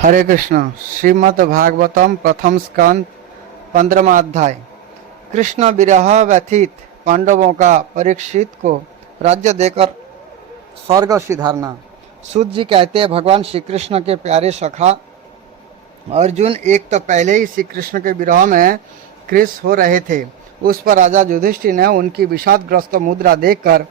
हरे कृष्ण। श्रीमद् भागवतम प्रथम स्कंद 15वां अध्याय। कृष्ण विरह व्यथित पांडवों का परीक्षित को राज्य देकर स्वर्ग सिधारना। सूत जी कहते हैं, भगवान श्री कृष्ण के प्यारे सखा अर्जुन एक तो पहले ही श्री कृष्ण के विरह में कृश हो रहे थे। उस पर राजा युधिष्ठिर ने उनकी विषादग्रस्त मुद्रा देखकर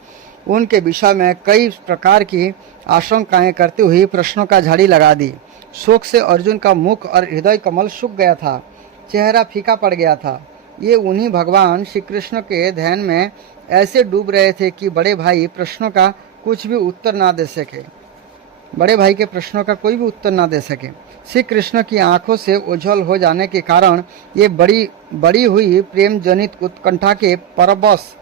उनके विषय में कई प्रकार की आशंकाएं करती हुई प्रश्नों का झाड़ी लगा दी। शोक से अर्जुन का मुख और हृदय कमल सूख गया था, चेहरा फीका पड़ गया था। ये उन्हीं भगवान श्री कृष्ण के ध्यान में ऐसे डूब रहे थे कि बड़े भाई प्रश्नों का कुछ भी उत्तर ना दे सके। बड़े भाई के प्रश्नों का कोई भी उत्तर ना दे सके। श्री कृष्ण की आंखों से ओझल हो जाने के कारण ये बड़ी हुई प्रेम जनित उत्कंठा के परवश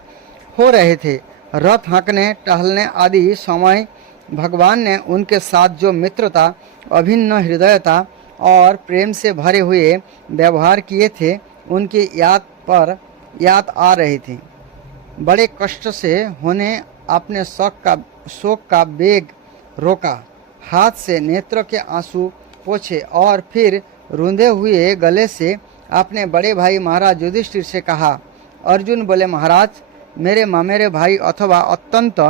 हो रहे थे। रथ हाँकने टहलने आदि समय भगवान ने उनके साथ जो मित्रता, अभिन्न हृदयता और प्रेम से भरे हुए व्यवहार किए थे, उनकी याद आ रही थी। बड़े कष्ट से होने अपने शोक का वेग रोका, हाथ से नेत्रों के आंसू पोंछे और फिर रूंधे हुए गले से अपने बड़े भाई महाराज युधिष्ठिर से कहा। अर्जुन बोले, महाराज, मेरे मामेरे भाई अथवा अत्यंत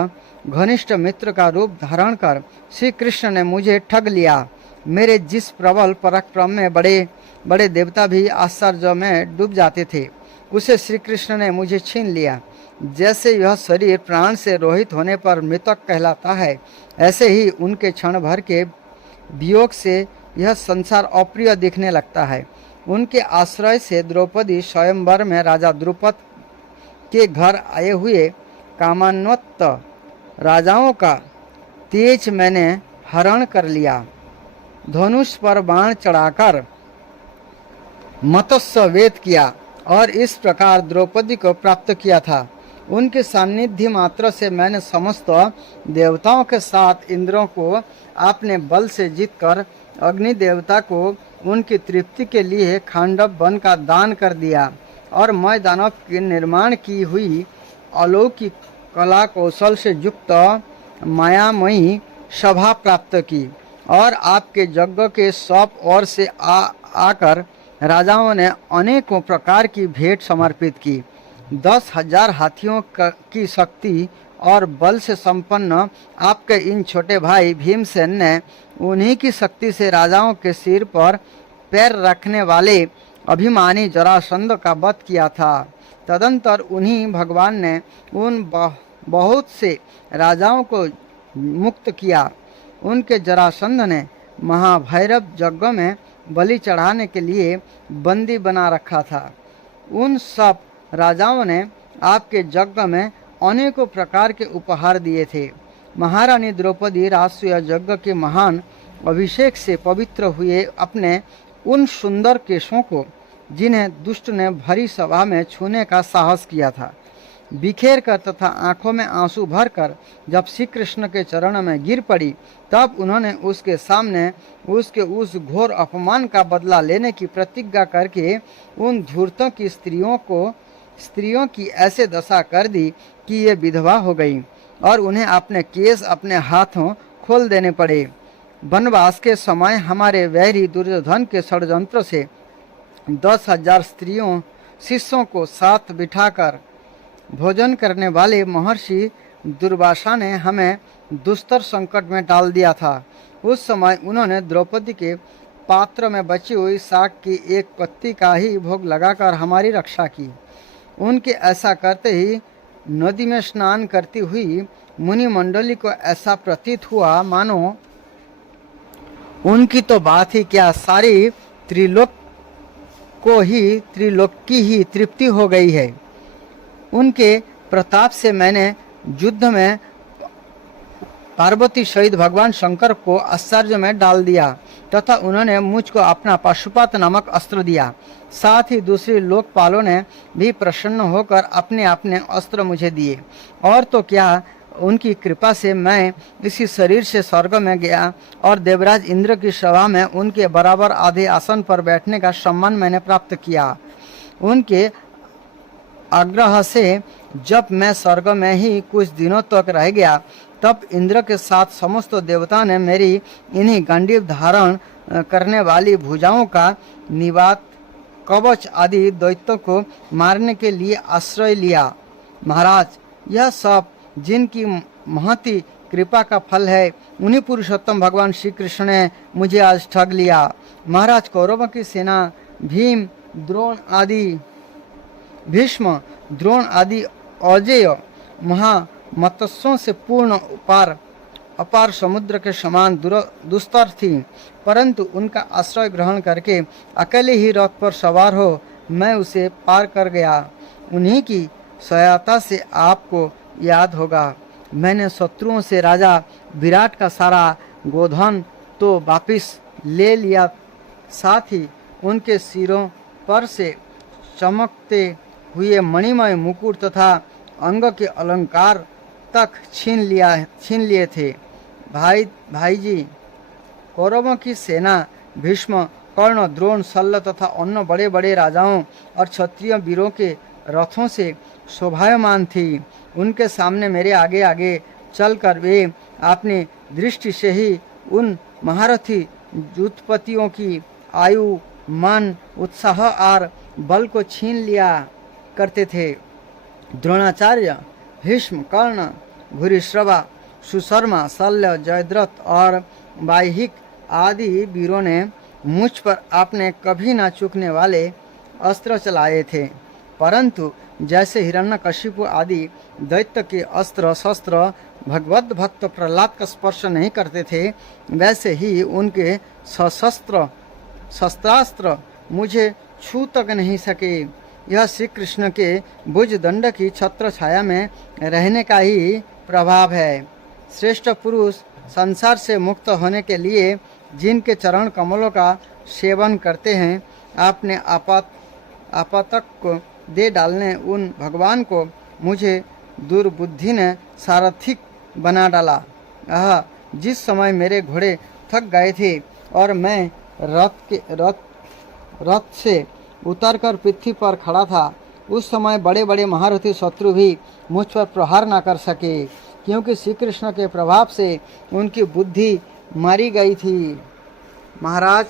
घनिष्ठ मित्र का रूप धारण कर श्री कृष्ण ने मुझे ठग लिया। मेरे जिस प्रबल पराक्रम में बड़े बड़े देवता भी आश्चर्य में डूब जाते थे, उसे श्री कृष्ण ने मुझे छीन लिया। जैसे यह शरीर प्राण से रोहित होने पर मृतक कहलाता है, ऐसे ही उनके क्षण भर के वियोग से यह संसार अप्रिय दिखने लगता है। उनके आश्रय से द्रौपदी स्वयंवर में राजा द्रुपद के घर आए हुए कामान्वित राजाओं का तेज मैंने हरण कर लिया। धनुष पर बाण चढ़ाकर मत्स्य वेद किया और इस प्रकार द्रौपदी को प्राप्त किया था। उनके सान्निध्य मात्र से मैंने समस्त देवताओं के साथ इंद्रों को अपने बल से जीतकर अग्नि देवता को उनकी तृप्ति के लिए खांडव वन का दान कर दिया और मैं दानव के निर्माण की हुई अलौकिक कला कौशल से युक्त मायामयी सभा प्राप्त की और आपके यज्ञ के सब ओर से आकर राजाओं ने अनेकों प्रकार की भेंट समर्पित की। 10,000 हाथियों की शक्ति और बल से संपन्न आपके इन छोटे भाई भीमसेन ने उन्हीं की शक्ति से राजाओं के सिर पर पैर रखने वाले अभिमानी जरासंध का वध किया था। तदंतर उन्हीं भगवान ने उन बहुत से राजाओं को मुक्त किया। उनके जरासंध ने महाभैरव यज्ञ में बलि चढ़ाने के लिए बंदी बना रखा था। उन सब राजाओं ने आपके यज्ञ में अनेकों प्रकार के उपहार दिए थे। महारानी द्रौपदी राष्ट्रीय यज्ञ के महान अभिषेक से पवित्र हुए अपने उन सुंदर केशों को, जिन्हें दुष्ट ने भरी सभा में छूने का साहस किया था, बिखेर कर तथा आंखों में आंसू भरकर जब श्री कृष्ण के चरणों में गिर पड़ी, तब उन्होंने उसके सामने उसके उस घोर अपमान का बदला लेने की प्रतिज्ञा करके उन धूर्तों की स्त्रियों की ऐसे दशा कर दी कि ये विधवा हो गई और उन्हें अपने केस अपने हाथों खोल देने पड़े। वनवास के समय हमारे वैरी दुर्योधन के षड्यंत्र से 10,000 स्त्रियों शिष्यों को साथ बिठाकर भोजन करने वाले महर्षि दुर्वासा ने हमें दुस्तर संकट में डाल दिया था। उस समय उन्होंने द्रौपदी के पात्र में बची हुई शाक की एक पत्ती का ही भोग लगाकर हमारी रक्षा की। उनके ऐसा करते ही नदी में स्नान करती हुई मुनि मंडली को ऐसा प्रतीत हुआ मानो उनकी तो बात ही क्या, सारी त्रिलोक की ही तृप्ति हो गई है। उनके प्रताप से मैंने युद्ध में पार्वती सहित भगवान शंकर को आश्चर्य में डाल दिया तथा उन्होंने मुझको अपना पाशुपत नामक अस्त्र दिया। साथ ही दूसरे लोकपालों ने भी प्रसन्न होकर अपने अपने अस्त्र मुझे दिए। और तो क्या, उनकी कृपा से मैं इसी शरीर से स्वर्ग में गया और देवराज इंद्र की सभा में उनके बराबर आधे आसन पर बैठने का सम्मान मैंने प्राप्त किया। उनके आग्रह से जब मैं स्वर्ग में ही कुछ दिनों तक रह गया, तब इंद्र के साथ समस्त देवता ने मेरी इन्हीं गांडीव धारण करने वाली भुजाओं का निवात कवच आदि दैत्यों को मारने के लिए आश्रय लिया। महाराज, यह सब जिनकी महती कृपा का फल है, उन्हीं पुरुषोत्तम भगवान श्री कृष्ण ने मुझे आज ठग लिया। महाराज, कौरवों की सेना भीष्म, द्रोण आदि अजेय महामत्स्यों से पूर्ण अपार समुद्र के समान दुस्तर थी, परंतु उनका आश्रय ग्रहण करके अकेले ही रथ पर सवार हो मैं उसे पार कर गया। उन्हीं की सहायता से आपको याद होगा, मैंने शत्रुओं से राजा विराट का सारा गोधन तो वापिस ले लिया, साथ ही उनके सिरों पर से चमकते हुए मणिमय मुकुट तथा अंग के अलंकार तक छीन लिए थे। भाई जी, कौरवों की सेना भीष्म, कर्ण, द्रोण, शल्य तथा अन्य बड़े बड़े राजाओं और क्षत्रिय वीरों के रथों से शोभायमान थी। उनके सामने मेरे आगे आगे चलकर वे अपनी दृष्टि से ही उन महारथी युद्धपतियों की आयु, मन, उत्साह और बल को छीन लिया करते थे। द्रोणाचार्य, भीष्म, कर्ण, भूरिश्रवा, सुशर्मा, शल्य, जयद्रथ और वाहिक आदि वीरों ने मुझ पर अपने कभी न चूकने वाले अस्त्र चलाए थे, परंतु जैसे हिरण्यकशिपु आदि दैत्य के अस्त्र शस्त्र भगवत भक्त प्रहलाद का स्पर्श नहीं करते थे, वैसे ही उनके शस्त्रास्त्र मुझे छू तक नहीं सके। यह श्री कृष्ण के भुज दंड की छत्र छाया में रहने का ही प्रभाव है। श्रेष्ठ पुरुष संसार से मुक्त होने के लिए जिनके चरण कमलों का सेवन करते हैं, आपने आपातक को दे डालने उन भगवान को मुझे दुर्बुद्धि ने सारथिक बना डाला। जिस समय मेरे घोड़े थक गए थे और मैं रथ से उतरकर पृथ्वी पर खड़ा था, उस समय बड़े बड़े महारथी शत्रु भी मुझ पर प्रहार न कर सके, क्योंकि श्री कृष्ण के प्रभाव से उनकी बुद्धि मारी गई थी। महाराज,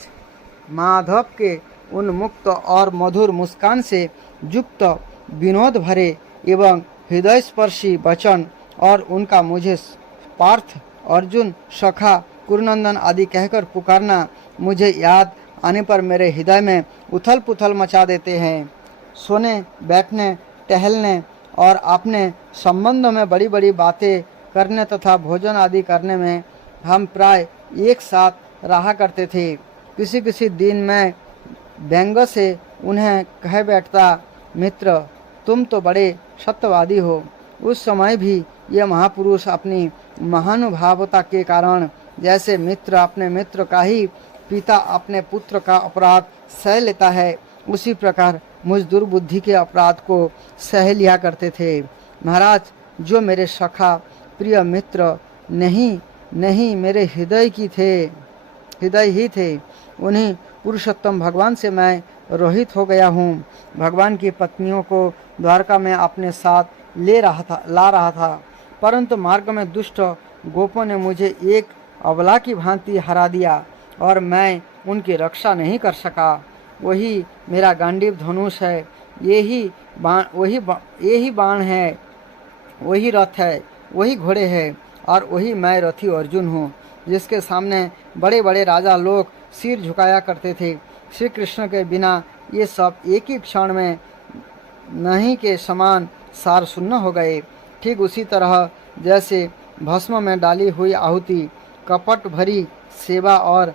माधव के उन्मुक्त और मधुर मुस्कान से युक्त विनोद भरे एवं हृदय स्पर्शी वचन और उनका मुझे पार्थ, अर्जुन, सखा, कुरुनंदन आदि कहकर पुकारना मुझे याद आने पर मेरे हृदय में उथल पुथल मचा देते हैं। सोने, बैठने, टहलने और अपने संबंध में बड़ी बड़ी बातें करने तथा भोजन आदि करने में हम प्राय एक साथ रहा करते थे। किसी किसी दिन मैं व्यंग से उन्हें कह बैठता, मित्र, तुम तो बड़े सत्यवादी हो। उस समय भी यह महापुरुष अपनी महानुभावता के कारण जैसे मित्र अपने मित्र का ही पिता अपने पुत्र का अपराध सह लेता है, उसी प्रकार मुझ दुर्बुद्धि के अपराध को सह लिया करते थे। महाराज, जो मेरे सखा प्रिय मित्र नहीं मेरे हृदय ही थे, उन्हीं पुरुषोत्तम भगवान से मैं रोहित हो गया हूँ। भगवान की पत्नियों को द्वारका में अपने साथ ला रहा था, परंतु मार्ग में दुष्ट गोपों ने मुझे एक अबला की भांति हरा दिया और मैं उनकी रक्षा नहीं कर सका। वही मेरा गांडीव धनुष है, यही बाण है, वही रथ है, वही घोड़े हैं और वही मैं रथी अर्जुन हूँ, जिसके सामने बड़े बड़े राजा लोग सिर झुकाया करते थे। श्री कृष्ण के बिना ये सब एक ही क्षण में नहीं के समान सार शून्य हो गए। ठीक उसी तरह जैसे भस्म में डाली हुई आहुति, कपट भरी सेवा और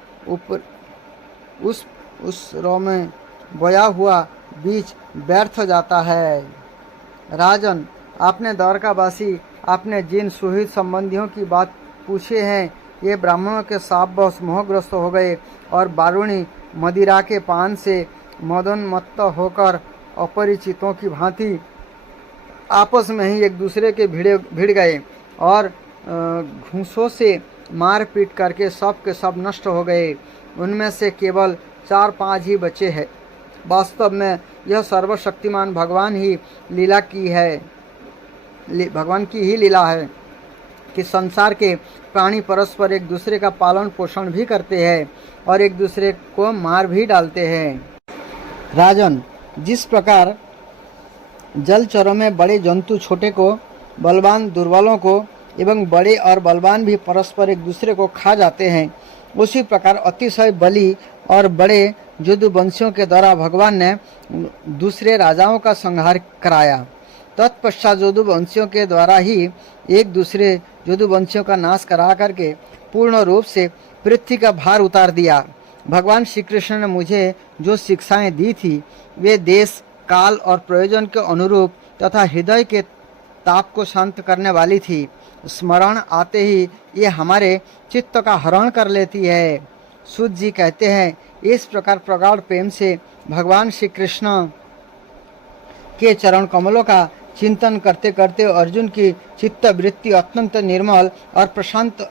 उस रौ में बोया हुआ बीज व्यर्थ जाता है। राजन, आपने द्वारकावासी आपने जिन सुहित संबंधियों की बात पूछे हैं, ये ब्राह्मणों के शापवश मोहग्रस्त हो गए और बारुणी मदिरा के पान से मदोन्मत्त होकर अपरिचितों की भांति आपस में ही एक दूसरे के भिड़ गए और घूंसों से मार पीट करके सब के सब नष्ट हो गए। उनमें से केवल 4-5 ही बचे हैं। वास्तव में यह सर्वशक्तिमान भगवान की ही लीला है। कि संसार के प्राणी परस्पर एक दूसरे का पालन पोषण भी करते हैं और एक दूसरे को मार भी डालते हैं। राजन, जिस प्रकार जलचरों में बड़े जंतु छोटे को, बलवान दुर्बलों को एवं बड़े और बलवान भी परस्पर एक दूसरे को खा जाते हैं, उसी प्रकार अतिशय बली और बड़े यदुवंशियों के द्वारा भगवान ने दूसरे राजाओं का संहार कराया। तत्पश्चात यदुवंशियों के द्वारा ही एक दूसरे यदुवंशियों का नाश करा करके पूर्ण रूप से पृथ्वी का भार उतार दिया। भगवान श्री कृष्ण ने मुझे जो शिक्षाएं दी थी वे देश, काल और प्रयोजन के अनुरूप तथा हृदय के ताप को शांत करने वाली थी। स्मरण आते ही ये हमारे चित्त का हरण कर लेती है। सूत जी कहते हैं, इस प्रकार प्रगाढ़ प्रेम से भगवान श्री कृष्ण के चरण कमलों का चिंतन करते करते अर्जुन की चित्त वृत्ति अत्यंत निर्मल और प्रशांत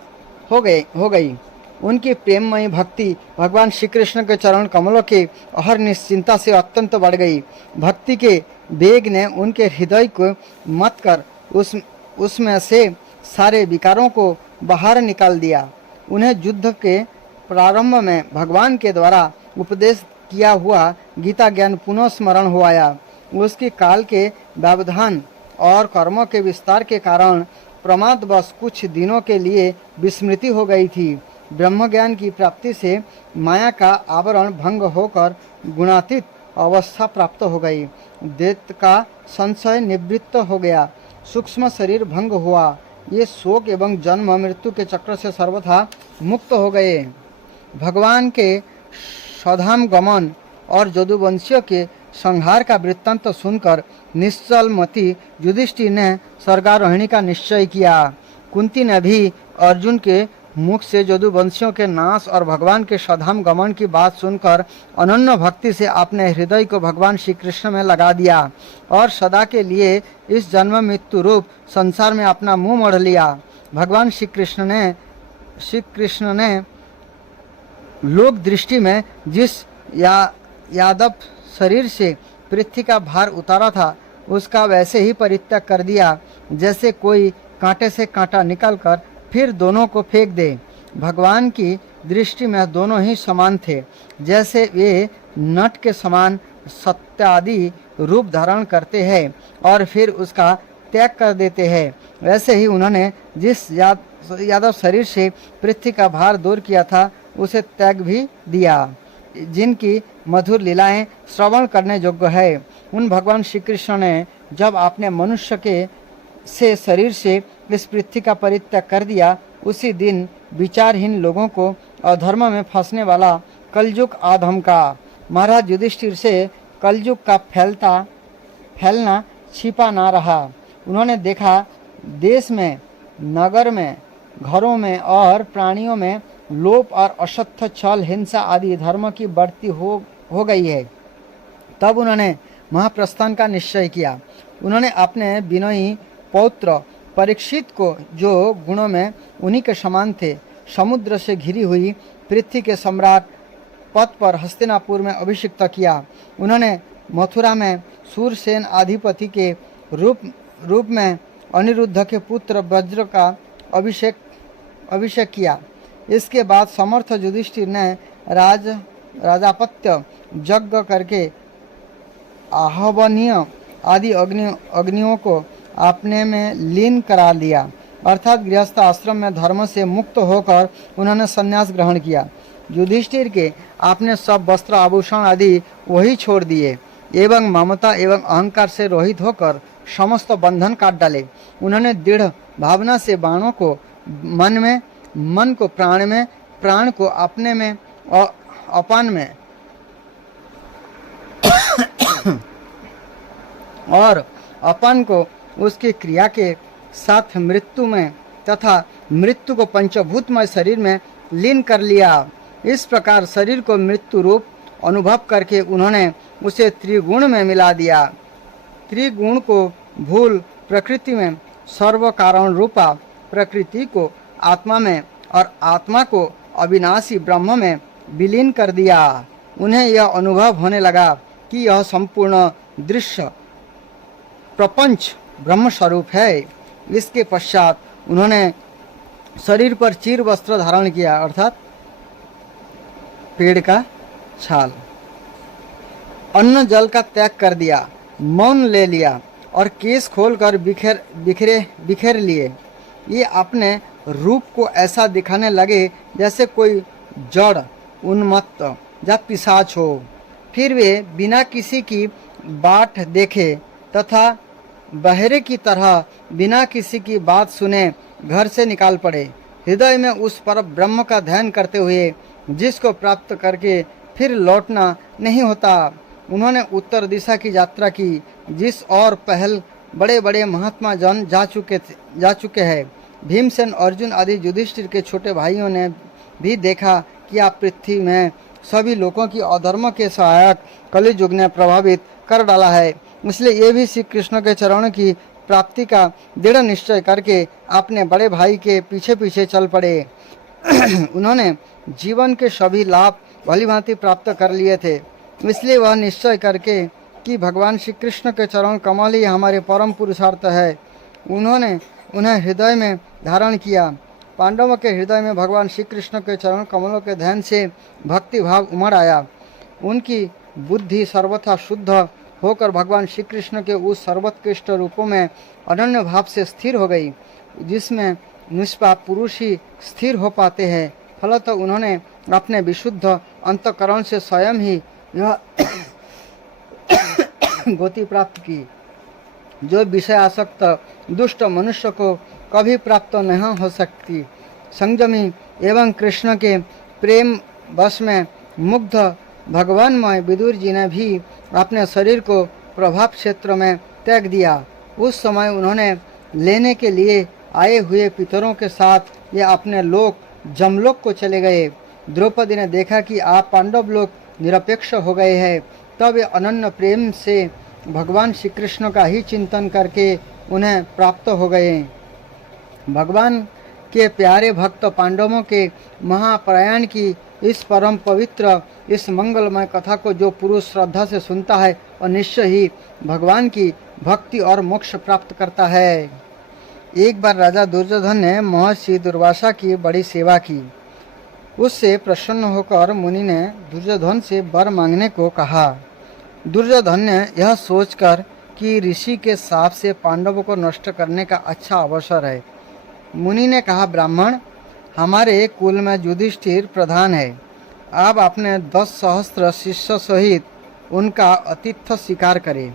हो गई। उनकी प्रेममयी भक्ति भगवान श्री कृष्ण के चरण कमलों के हर निश्चिंता से अत्यंत बढ़ गई। भक्ति के वेग ने उनके हृदय को मत कर उसमें से सारे विकारों को बाहर निकाल दिया। उन्हें युद्ध के प्रारंभ में भगवान के द्वारा उपदेश किया हुआ गीता ज्ञान पुनः स्मरण हो आया। उसकी काल के व्यवधान और कर्मों के विस्तार के कारण प्रमादवश कुछ दिनों के लिए विस्मृति हो गई थी। ब्रह्म ज्ञान की प्राप्ति से माया का आवरण भंग होकर गुणातीत अवस्था प्राप्त हो गई। दैत्य का संशय निवृत्त हो गया। सूक्ष्म शरीर भंग हुआ। ये शोक एवं जन्म मृत्यु के चक्र से सर्वथा मुक्त हो गए। भगवान के स्वधाम गमन और यदुवंशियों के संहार का वृत्तांत सुनकर निश्चल मति युधिष्ठिर ने स्वर्गारोहिणी का निश्चय किया। कुंती ने भी अर्जुन के मुख से यदुवंशियों के नाश और भगवान के स्वधाम गमन की बात सुनकर अनन्य भक्ति से अपने हृदय को भगवान श्री कृष्ण में लगा दिया और सदा के लिए इस जन्म मृत्यु रूप संसार में अपना मुंह मोड़ लिया। भगवान श्री कृष्ण ने लोक दृष्टि में जिस यादव शरीर से पृथ्वी का भार उतारा था उसका वैसे ही परित्याग कर दिया जैसे कोई कांटे से कांटा निकालकर फिर दोनों को फेंक दे। भगवान की दृष्टि में दोनों ही समान थे। जैसे वे नट के समान सत्यादि रूप धारण करते हैं और फिर उसका त्याग कर देते हैं, वैसे ही उन्होंने जिस यादव शरीर से पृथ्वी का भार दूर किया था उसे त्याग भी दिया। जिनकी मधुर लीलाएं श्रवण करने योग्य है, उन भगवान श्री कृष्ण ने जब आपने मनुष्य के से शरीर से इस पृथ्वी का परित्याग कर दिया, उसी दिन विचारहीन लोगों को अधर्म में फंसने वाला कलयुग आधम का महाराज युधिष्ठिर से कलयुग का फैलना छिपा ना रहा। उन्होंने देखा देश में, नगर में, घरों में और प्राणियों में लोभ और असत्य, छल, हिंसा आदि धर्म की बढ़ती हो गई है। तब उन्होंने महाप्रस्थान का निश्चय किया। उन्होंने अपने विनयी पौत्र परीक्षित को, जो गुणों में उन्हीं के समान थे, समुद्र से घिरी हुई पृथ्वी के सम्राट पद पर हस्तिनापुर में अभिषिक्त किया। उन्होंने मथुरा में सूरसेन अधिपति के रूप में अनिरुद्ध के पुत्र वज्र का अभिषेक किया। इसके बाद समर्थ युधिष्ठिर ने राजापत्य यज्ञ करके आहवनीय आदि अग्नियों को अपने में लीन करा लिया, अर्थात गृहस्थ आश्रम में धर्म से मुक्त होकर उन्होंने संन्यास ग्रहण किया। युधिष्ठिर के आपने सब वस्त्र आभूषण आदि वही छोड़ दिए एवं ममता एवं अहंकार से रहित होकर समस्त बंधन काट डाले। उन्होंने दृढ़ भावना से बाणों को मन में, मन को प्राण में, प्राण को अपने में और अपान में और अपन को उसकी क्रिया के साथ मृत्यु में तथा मृत्यु को पंचभूतमय शरीर में लीन कर लिया। इस प्रकार शरीर को मृत्यु रूप अनुभव करके उन्होंने उसे त्रिगुण में मिला दिया। त्रिगुण को भूल प्रकृति में सर्व कारण रूपा प्रकृति को आत्मा में और आत्मा को अविनाशी ब्रह्म में विलीन कर दिया। उन्हें यह अनुभव होने लगा कि यह संपूर्ण दृश्य प्रपंच ब्रह्म स्वरूप है। इसके पश्चात उन्होंने शरीर पर चीर वस्त्र धारण किया अर्थात पेड़ का छाल, अन्न जल का त्याग कर दिया, मौन ले लिया और केस खोलकर बिखेर लिए। ये अपने रूप को ऐसा दिखाने लगे जैसे कोई जड़ उन्मत्त या पिशाच हो। फिर वे बिना किसी की बाट देखे तथा बहरे की तरह बिना किसी की बात सुने घर से निकाल पड़े, हृदय में उस पर ब्रह्म का ध्यान करते हुए जिसको प्राप्त करके फिर लौटना नहीं होता। उन्होंने उत्तर दिशा की यात्रा की, जिस और पहल बड़े बड़े महात्मा जन जा चुके हैं। भीमसेन, अर्जुन आदि युधिष्ठिर के छोटे भाइयों ने भी देखा कि आप पृथ्वी में सभी लोगों की अधर्म के सहायक कलि युग ने प्रभावित कर डाला है। इसलिए ये भी श्री कृष्ण के चरणों की प्राप्ति का दृढ़ निश्चय करके अपने बड़े भाई के पीछे पीछे चल पड़े। उन्होंने जीवन के सभी लाभ भलीभांति प्राप्त कर लिए थे, इसलिए वह निश्चय करके कि भगवान श्री कृष्ण के चरण कमल ही हमारे परम पुरुषार्थ है, उन्होंने उन्हें हृदय में धारण किया। पांडवों के हृदय में भगवान श्री कृष्ण के चरण कमलों के ध्यान से भक्ति भाव उमड़ आया। उनकी बुद्धि सर्वथा शुद्ध होकर भगवान श्री कृष्ण के उस सर्वोत्कृष्ट रूपों में अनन्य भाव से स्थिर हो गई, जिसमें निष्पाप पुरुष ही स्थिर हो पाते हैं। फलतः उन्होंने अपने विशुद्ध अंतःकरण से स्वयं ही यह गति प्राप्त की, जो विषय आसक्त दुष्ट मनुष्य को कभी प्राप्त नहीं हो सकती। संयमी एवं कृष्ण के प्रेम वश में मुग्ध भगवानमय विदुर जी ने भी अपने शरीर को प्रभाव क्षेत्र में त्याग दिया। उस समय उन्होंने लेने के लिए आए हुए पितरों के साथ ये अपने लोक जमलोक को चले गए। द्रौपदी ने देखा कि आप पांडव लोग निरपेक्ष हो गए हैं, तब वे अनन्य प्रेम से भगवान श्री कृष्ण का ही चिंतन करके उन्हें प्राप्त हो गए। भगवान के प्यारे भक्त पांडवों के महाप्रयाण की इस परम पवित्र इस मंगलमय कथा को जो पुरुष श्रद्धा से सुनता है और निश्चय ही भगवान की भक्ति और मोक्ष प्राप्त करता है। एक बार राजा दुर्योधन ने महर्षि दुर्वासा की बड़ी सेवा की। उससे प्रसन्न होकर मुनि ने दुर्योधन से वर मांगने को कहा। दुर्योधन ने यह सोचकर कि ऋषि के शाप से पांडवों को नष्ट करने का अच्छा अवसर है, मुनि ने कहा, ब्राह्मण, हमारे कुल में युधिष्ठिर प्रधान है। आप अपने 10 सहस्त्र शिष्य सहित उनका आतिथ्य स्वीकार करें,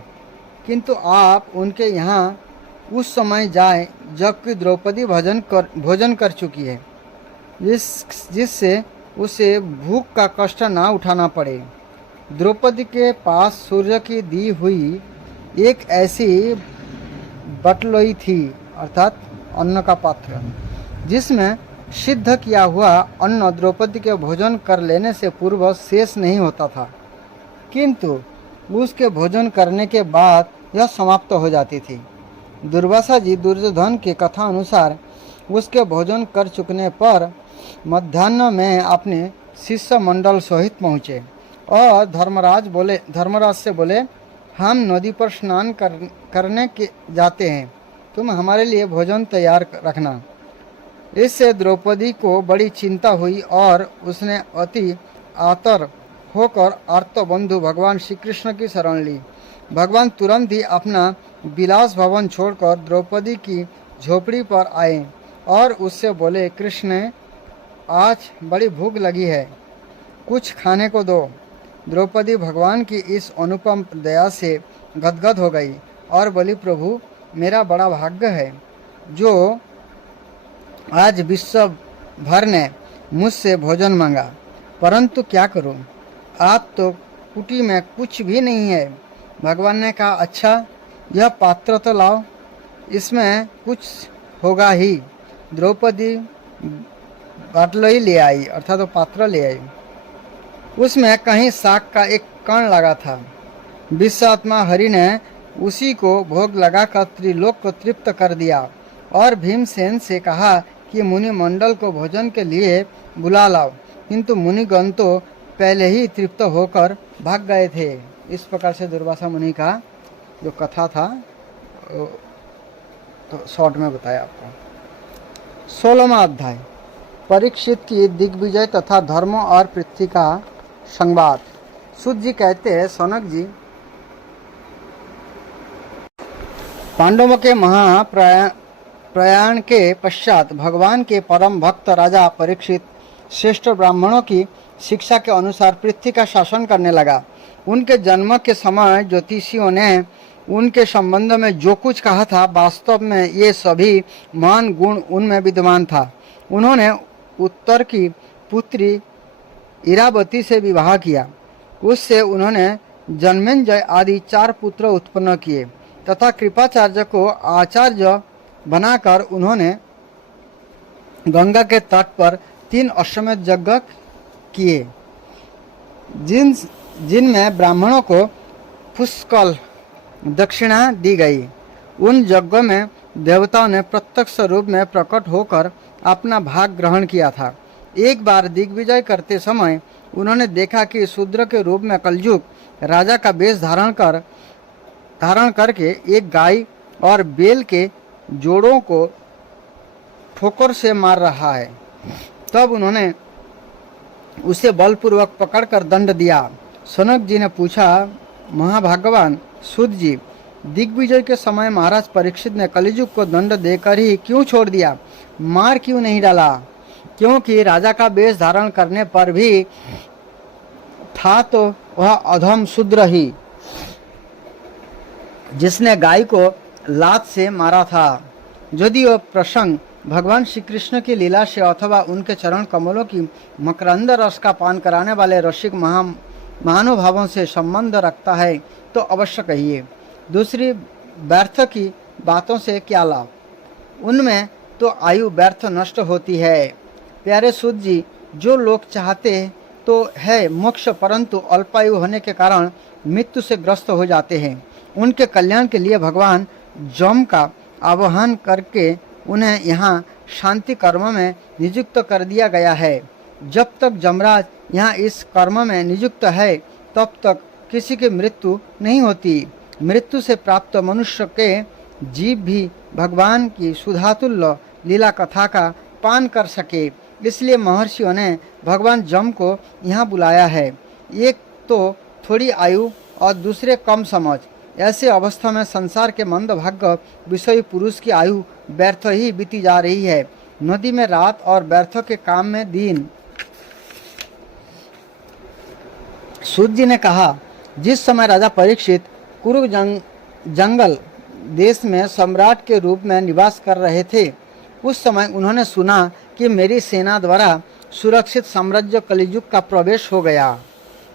किंतु आप उनके यहाँ उस समय जाएं जबकि द्रौपदी भोजन कर चुकी है, जिससे उसे भूख का कष्ट ना उठाना पड़े। द्रौपदी के पास सूर्य की दी हुई एक ऐसी बटलोई थी, अर्थात अन्न का पात्र, जिसमें सिद्ध किया हुआ अन्न द्रौपदी के भोजन कर लेने से पूर्व शेष नहीं होता था, किंतु उसके भोजन करने के बाद यह समाप्त हो जाती थी। दुर्वासा जी दुर्योधन के कथा अनुसार उसके भोजन कर चुकने पर मध्याह्न में अपने शिष्य मंडल सहित पहुँचे और धर्मराज से बोले, हम नदी पर स्नान करने के जाते हैं, तुम हमारे लिए भोजन तैयार रखना। इससे द्रौपदी को बड़ी चिंता हुई और उसने अति आतर होकर आर्तबंधु भगवान श्री कृष्ण की शरण ली। भगवान तुरंत ही अपना विलास भवन छोड़कर द्रौपदी की झोपड़ी पर आए और उससे बोले, कृष्ण, आज बड़ी भूख लगी है, कुछ खाने को दो। द्रौपदी भगवान की इस अनुपम दया से गदगद हो गई और बोली, प्रभु, मेरा बड़ा भाग्य है जो आज विश्व भर ने मुझसे भोजन मांगा, परंतु क्या करूं, आप तो कुटी में कुछ भी नहीं है। भगवान ने कहा, अच्छा, यह पात्र तो लाओ, इसमें कुछ होगा ही। द्रौपदी बाटलोई ले आई, अर्थात तो पात्र ले आई। उसमें कहीं शाक का एक कण लगा था। विश्वात्मा हरि ने उसी को भोग लगाकर त्रिलोक को तृप्त कर दिया और भीमसेन से कहा कि मुनि मंडल को भोजन के लिए बुला लाओ, किंतु मुनिगण तो पहले ही तृप्त होकर भाग गए थे। इस प्रकार से दुर्वासा मुनि का जो कथा था तो शॉर्ट में बताया आपको। 16वां अध्याय परीक्षित की दिग्विजय तथा धर्म और पृथ्वी का संवाद। सूत जी कहते हैं, सनक जी, पांडवों के महाप्रयाण के पश्चात भगवान के परम भक्त राजा परीक्षित श्रेष्ठ ब्राह्मणों की शिक्षा के अनुसार पृथ्वी का शासन करने लगा। उनके जन्म के समय ज्योतिषियों ने उनके संबंध में जो कुछ कहा था, वास्तव में ये सभी महान गुण उनमें विद्यमान था। उन्होंने उत्तर की पुत्री इरावती से विवाह किया। उससे उन्होंने जन्मेंजय आदि 4 पुत्र उत्पन्न किए तथा कृपाचार्य को आचार्य बनाकर उन्होंने गंगा के तट पर 3 अश्वमेध यज्ञ किए, जिनमें ब्राह्मणों को पुष्कल दक्षिणा दी गई। उन यज्ञों में देवताओं ने प्रत्यक्ष रूप में प्रकट होकर अपना भाग ग्रहण किया था। एक बार दिग्विजय करते समय उन्होंने देखा कि शूद्र के रूप में कलयुग राजा का वेश धारण करके एक गाय और बैल के जोड़ों को ठोकर से मार रहा है। तब उन्होंने उसे बलपूर्वक पकड़कर दंड दिया। सनक जी ने पूछा, महाभागवान सूत जी, दिग्विजय के समय महाराज परीक्षित ने कलियुग को दंड देकर ही क्यों छोड़ दिया, मार क्यों नहीं डाला? क्योंकि राजा का वेश धारण करने पर भी था तो वह अधम शूद्र ही, जिसने गाय को लात से मारा था। यदि वह प्रसंग भगवान श्री कृष्ण की लीला से अथवा उनके चरण कमलों की मकरंद रस का पान कराने वाले रसिक महानुभावों से संबंध रखता है तो अवश्य कहिए। दूसरी, व्यर्थ की बातों से क्या लाभ, उनमें तो आयु व्यर्थ नष्ट होती है। प्यारे सूत जी, जो लोग चाहते तो है मोक्ष परंतु अल्पायु होने के कारण मृत्यु से ग्रस्त हो जाते हैं, उनके कल्याण के लिए भगवान जम का आवाहन करके उन्हें यहाँ शांति कर्म में नियुक्त कर दिया गया है। जब तक जमराज यहाँ इस कर्म में नियुक्त है तब तक किसी की मृत्यु नहीं होती। मृत्यु से प्राप्त मनुष्य के जीव भी भगवान की सुधातुल्य लीला कथा का पान कर सके, इसलिए महर्षियों ने भगवान जम को यहाँ बुलाया है। एक तो थोड़ी आयु और दूसरे कम समझ, ऐसे अवस्था में संसार के मंदभाग्य विषयी पुरुष की आयु व्यर्थ ही बीती जा रही है। नदी में रात और व्यर्थों के काम में दिन। सूत जी ने कहा, जिस समय राजा परीक्षित कुरु जंगल देश में सम्राट के रूप में निवास कर रहे थे, उस समय उन्होंने सुना कि मेरी सेना द्वारा सुरक्षित साम्राज्य कलियुग का प्रवेश हो गया।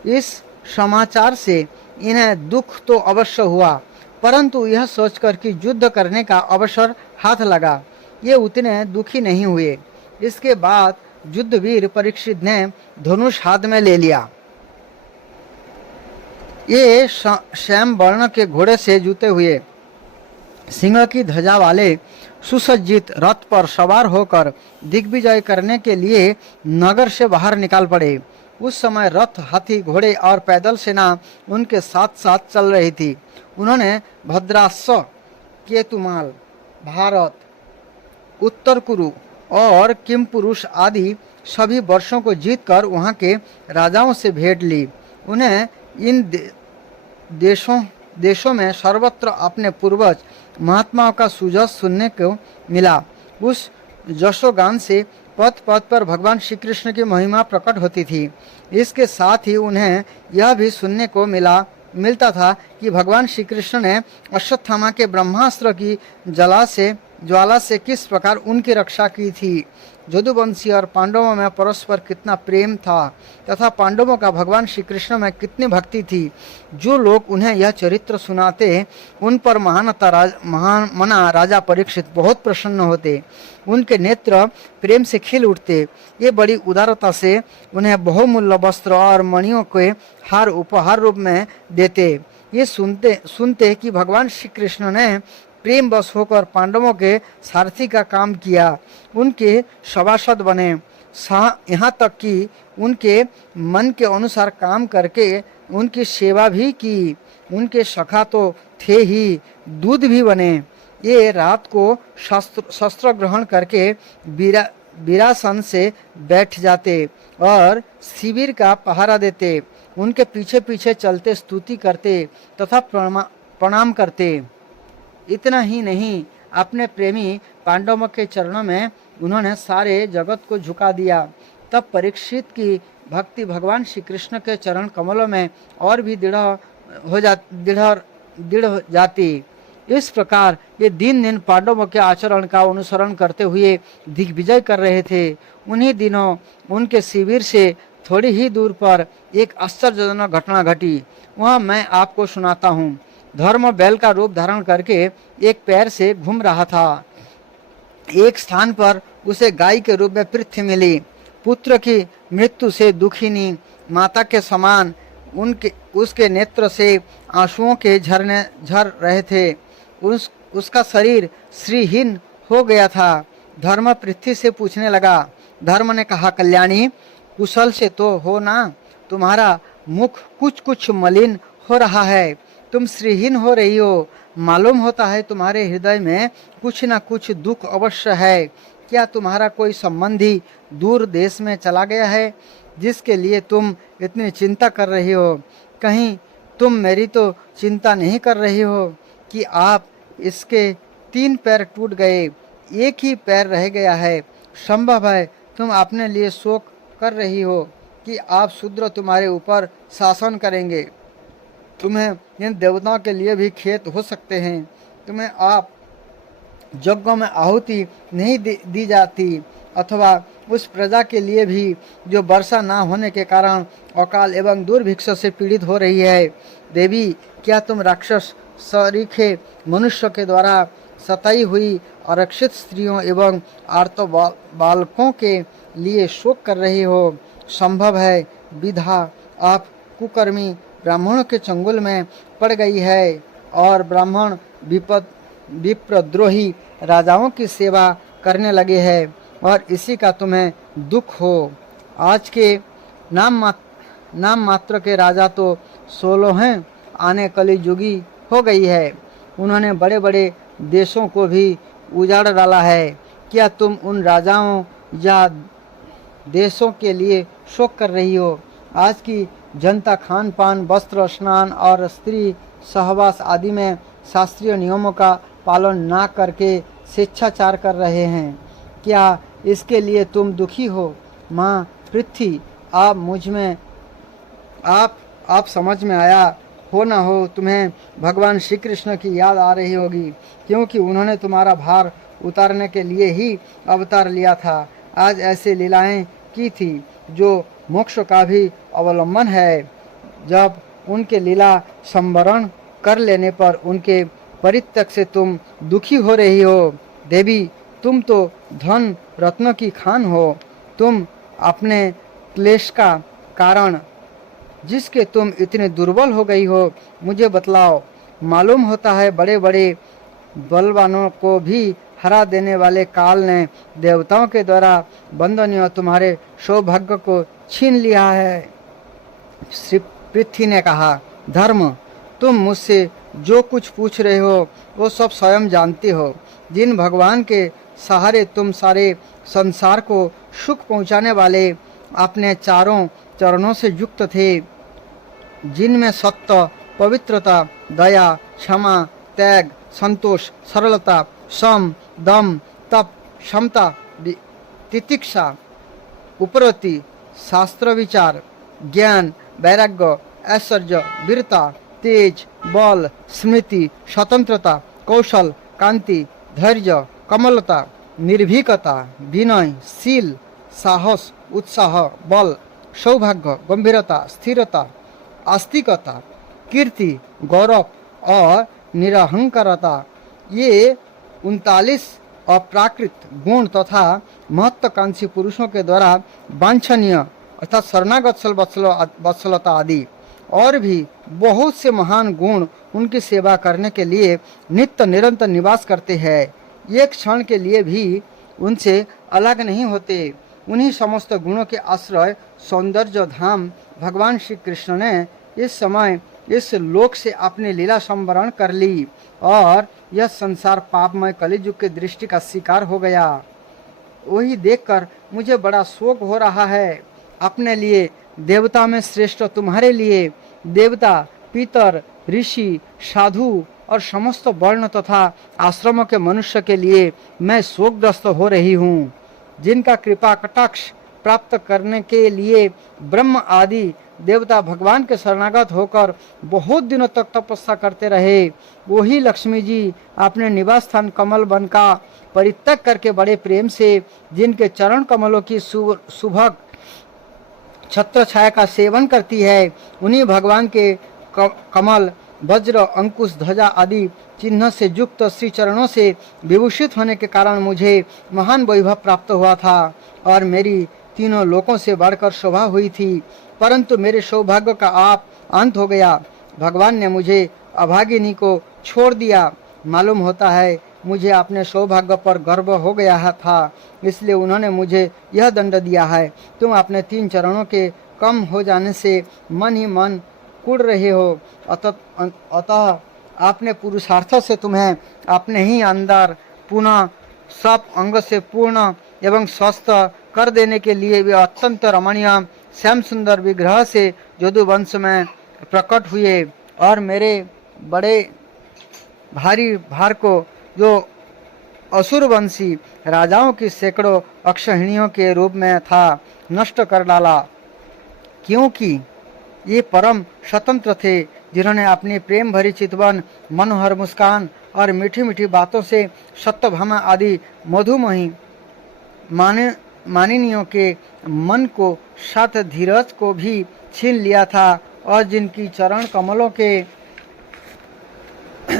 इस समाचार से इन्हें दुख तो अवश्य हुआ, परंतु यह सोचकर कि युद्ध करने का अवसर हाथ लगा, ये उतने दुखी नहीं हुए। इसके बाद युद्धवीर परीक्षित ने धनुष हाथ में ले लिया। ये श्याम वर्ण के घोड़े से जुते हुए सिंह की ध्वजा वाले सुसज्जित रथ पर सवार होकर दिग्विजय करने के लिए नगर से बाहर निकाल पड़े। उस समय रथ, हाथी, घोड़े और पैदल सेना उनके साथ साथ चल रही थी। उन्होंने भद्राश्व, केतुमाल, भारत, उत्तर कुरु और किमपुरुष आदि सभी वर्षों को जीतकर वहां के राजाओं से भेंट ली। उन्हें इन देशों में सर्वत्र अपने पूर्वज महात्माओं का सुजस सुनने को मिला। उस यशोगान से पथ पथ पर भगवान श्री कृष्ण की महिमा प्रकट होती थी। इसके साथ ही उन्हें यह भी सुनने को मिलता था कि भगवान श्री कृष्ण ने अश्वत्थामा के ब्रह्मास्त्र की ज्वाला से किस प्रकार उनकी रक्षा की थी। यदुवंशी और पांडवों में परस्पर कितना प्रेम था तथा पांडवों का भगवान श्री कृष्ण में कितनी भक्ति थी। जो लोग उन्हें यह चरित्र सुनाते उन पर महामना राजा परीक्षित बहुत प्रसन्न होते, उनके नेत्र प्रेम से खिल उठते। ये बड़ी उदारता से उन्हें बहुमूल्य वस्त्र और मणियों के हार उपहार रूप में देते। ये सुनते कि भगवान श्री कृष्ण ने प्रेम बस होकर पांडवों के सारथी का काम किया, उनके सभासद बने, यहाँ तक कि उनके मन के अनुसार काम करके उनकी सेवा भी की। उनके सखा तो थे ही, दूध भी बने। ये रात को शस्त्र ग्रहण करके वीरासन से बैठ जाते और शिविर का पहरा देते, उनके पीछे पीछे चलते, स्तुति करते तथा प्रणाम करते। इतना ही नहीं, अपने प्रेमी पांडवों के चरणों में उन्होंने सारे जगत को झुका दिया। तब परीक्षित की भक्ति भगवान श्री कृष्ण के चरण कमलों में और भी दृढ़ हो जाती। इस प्रकार ये दिन दिन पांडवों के आचरण का अनुसरण करते हुए दिग्विजय कर रहे थे। उन्हीं दिनों उनके शिविर से थोड़ी ही दूर पर एक आश्चर्यजनक घटना घटी। वह मैं आपको सुनाता हूँ। धर्म बैल का रूप धारण करके एक पैर से घूम रहा था। एक स्थान पर उसे गाय के रूप में पृथ्वी मिली। पुत्र की मृत्यु से दुखिनी माता के समान उसके नेत्र से आंसुओं के झरने झर रहे थे। उसका शरीर श्रीहीन हो गया था। धर्म पृथ्वी से पूछने लगा। धर्म ने कहा, कल्याणी, कुशल से तो हो ना? तुम्हारा मुख कुछ कुछ मलिन हो रहा है, तुम श्रीहीन हो रही हो। मालूम होता है तुम्हारे हृदय में कुछ न कुछ दुख अवश्य है। क्या तुम्हारा कोई संबंधी दूर देश में चला गया है जिसके लिए तुम इतनी चिंता कर रही हो? कहीं तुम मेरी तो चिंता नहीं कर रही हो कि आप इसके 3 पैर टूट गए, एक ही पैर रह गया है। संभव है तुम अपने लिए शोक कर रही हो कि आप शूद्र तुम्हारे ऊपर शासन करेंगे। तुम्हें इन देवताओं के लिए भी खेत हो सकते हैं। तुम्हें आप यज्ञों में आहुति नहीं दी जाती, अथवा उस प्रजा के लिए भी जो वर्षा ना होने के कारण अकाल एवं दुर्भिक्ष से पीड़ित हो रही है। देवी, क्या तुम राक्षस सरीखे मनुष्य के द्वारा सताई हुई आरक्षित स्त्रियों एवं आर्त बालकों के लिए शोक कर रही हो? संभव है विधा आप कुकर्मी ब्राह्मणों के चंगुल में पड़ गई है और ब्राह्मण विप्रद्रोही राजाओं की सेवा करने लगे हैं और इसी का तुम्हें दुख हो। आज के नाम मात्र के राजा तो 16 आने कली युगी हो गई है। उन्होंने बड़े बड़े देशों को भी उजाड़ डाला है। क्या तुम उन राजाओं या देशों के लिए शोक कर रही हो? आज की जनता खान पान, वस्त्र, स्नान और स्त्री सहवास आदि में शास्त्रीय नियमों का पालन ना करके स्वेच्छाचार कर रहे हैं। क्या इसके लिए तुम दुखी हो? माँ पृथ्वी, आप मुझ में आप समझ में आया हो ना हो, तुम्हें भगवान श्री कृष्ण की याद आ रही होगी, क्योंकि उन्होंने तुम्हारा भार उतारने के लिए ही अवतार लिया था। आज ऐसी लीलाएं की थी जो मोक्ष का भी अवलंबन है। जब उनके लीला संवरण कर लेने पर उनके परित्यक से तुम दुखी हो रही हो। देवी, तुम तो धन रत्न की खान हो। तुम अपने क्लेश का कारण जिसके तुम इतने दुर्बल हो गई हो, मुझे बतलाओ। मालूम होता है बड़े बड़े बलवानों को भी हरा देने वाले काल ने देवताओं के द्वारा बंदनीय तुम्हारे सौभाग्य को छीन लिया है। श्री पृथ्वी ने कहा, धर्म, तुम मुझसे जो कुछ पूछ रहे हो वो सब स्वयं जानते हो। जिन भगवान के सहारे तुम सारे संसार को सुख पहुँचाने वाले अपने चारों चरणों से युक्त थे, जिनमें सत्य, पवित्रता, दया, क्षमा, त्याग, संतोष, सरलता, सम, दम, तप, क्षमता, तितिक्षा, उपरति, शास्त्र विचार, ज्ञान, वैराग्य, ऐश्वर्य, वीरता, तेज, बल, स्मृति, स्वतंत्रता, कौशल, कांति, धैर्य, कमलता, निर्भीकता, विनय, शील, साहस, उत्साह, बल, सौभाग्य, गंभीरता, स्थिरता, आस्तिकता, कीर्ति, गौरव और निरहंकारता, ये 39 अप्राकृत गुण तथा महत्वाकांक्षी पुरुषों के द्वारा वांछनीय अर्थात शरणागत वत्सलता आदि और भी बहुत से महान गुण उनकी सेवा करने के लिए नित्य निरंतर निवास करते हैं। एक क्षण के लिए भी उनसे अलग नहीं होते। उन्हीं समस्त गुणों के आश्रय सौंदर्य धाम भगवान श्री कृष्ण ने इस समय इस लोक से अपनी लीला संवरण कर ली और यह संसार पापमय कलिजुग के दृष्टि का शिकार हो गया। वही देखकर मुझे बड़ा शोक हो रहा है। अपने लिए देवता में श्रेष्ठ तुम्हारे लिए देवता, पितर, ऋषि, साधु और समस्त वर्ण तथा आश्रमों के मनुष्य के लिए मैं शोकग्रस्त हो रही हूँ, जिनका कृपा कटाक्ष प्राप्त करने के लिए ब्रह्म आदि देवता भगवान के शरणागत होकर बहुत दिनों तक तपस्या करते रहे। वही लक्ष्मी जी अपने निवास स्थान कमल वन का परित्याग करके बड़े प्रेम से जिनके चरण कमलों की सुभग छत्र छाया का सेवन करती है, उन्हीं भगवान के कमल, वज्र, अंकुश, ध्वजा आदि चिन्ह से युक्त श्री चरणों से विभूषित होने के कारण मुझे महान वैभव प्राप्त हुआ था और मेरी तीनों लोकों से बढ़कर शोभा हुई थी। परंतु मेरे सौभाग्य का आप अंत हो गया। भगवान ने मुझे अभागिनी को छोड़ दिया। मालूम होता है मुझे अपने सौभाग्य पर गर्व हो गया था, इसलिए उन्होंने मुझे यह दंड दिया है। तुम अपने 3 चरणों के कम हो जाने से मन ही मन कुड़ रहे हो, अतः अपने पुरुषार्थों से तुम्हें अपने ही अंदर पुनः सब अंग से पूर्ण एवं स्वस्थ कर देने के लिए वे अत्यंत रमणीय श्याम सुंदर विग्रह से यदुवंश में प्रकट हुए और मेरे बड़े भारी भार को जो असुरवंशी राजाओं की सैकड़ों अक्षहिणियों के रूप में था नष्ट कर डाला, क्योंकि ये परम स्वतंत्र थे, जिन्होंने अपनी प्रेम भरी चितवन, मनोहर मुस्कान और मीठी मीठी बातों से सत्यभामा आदि मधुमही मानिनियों के मन को साथ धीरज को भी छीन लिया था और जिनकी चरण कमलों के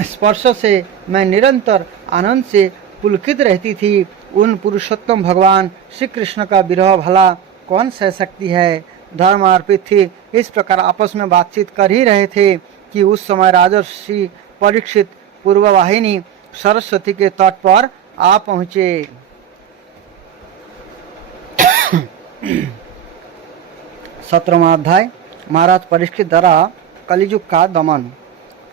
स्पर्श से मैं निरंतर आनंद से पुलकित रहती थी, उन पुरुषोत्तम भगवान श्री कृष्ण का विरह भला कौन सह सकती है। धर्म अर्पित थी इस प्रकार आपस में बातचीत कर ही रहे थे कि उस समय राजर्षि परीक्षित पूर्ववाहिनी सरस्वती के तट पर आ पहुँचे। 17वां अध्याय महाराज परीक्षित द्वारा कलिजुग का दमन।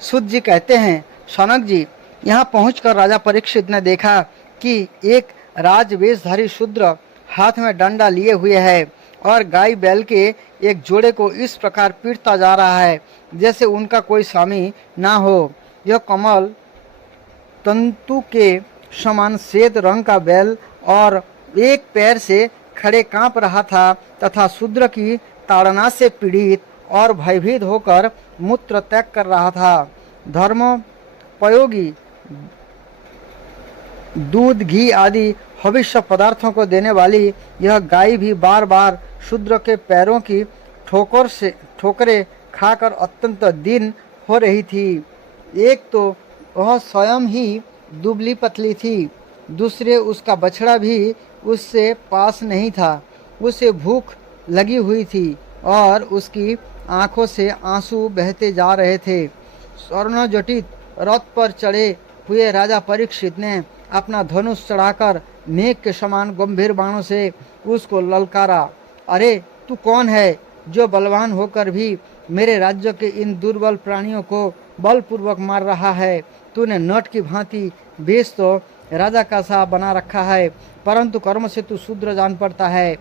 सूत जी कहते हैं, सनक जी, यहाँ पहुंचकर राजा परीक्षित ने देखा कि एक राजवेशधारी शूद्र हाथ में डंडा लिए हुए है और गाय बैल के एक जोड़े को इस प्रकार पीटता जा रहा है जैसे उनका कोई स्वामी ना हो। यह कमल तंतु के समान श्वेत रंग का बैल और एक पैर से खड़े कांप रहा था तथा शूद्र की ताड़ना से पीड़ित और भयभीत होकर मूत्र त्याग कर रहा था। धर्मोपयोगी दूध, घी आदि भविष्य पदार्थों को देने वाली यह गाय भी बार बार शूद्र के पैरों की ठोकरें खाकर अत्यंत दीन हो रही थी। एक तो वह स्वयं ही दुबली पतली थी, दूसरे उसका बछड़ा भी उससे पास नहीं था। उसे भूख लगी हुई थी और उसकी आंखों से आंसू बहते जा रहे थे। स्वर्ण जटित रथ पर चढ़े हुए राजा परीक्षित ने अपना धनुष चढ़ाकर मेघ के समान गंभीर बाणों से उसको ललकारा। अरे तू कौन है जो बलवान होकर भी मेरे राज्य के इन दुर्बल प्राणियों को बलपूर्वक मार रहा है? तूने नट की भांति वेश तो राजा का सा बना रखा है, परंतु कर्म से तू शूद्र जान पड़ता है।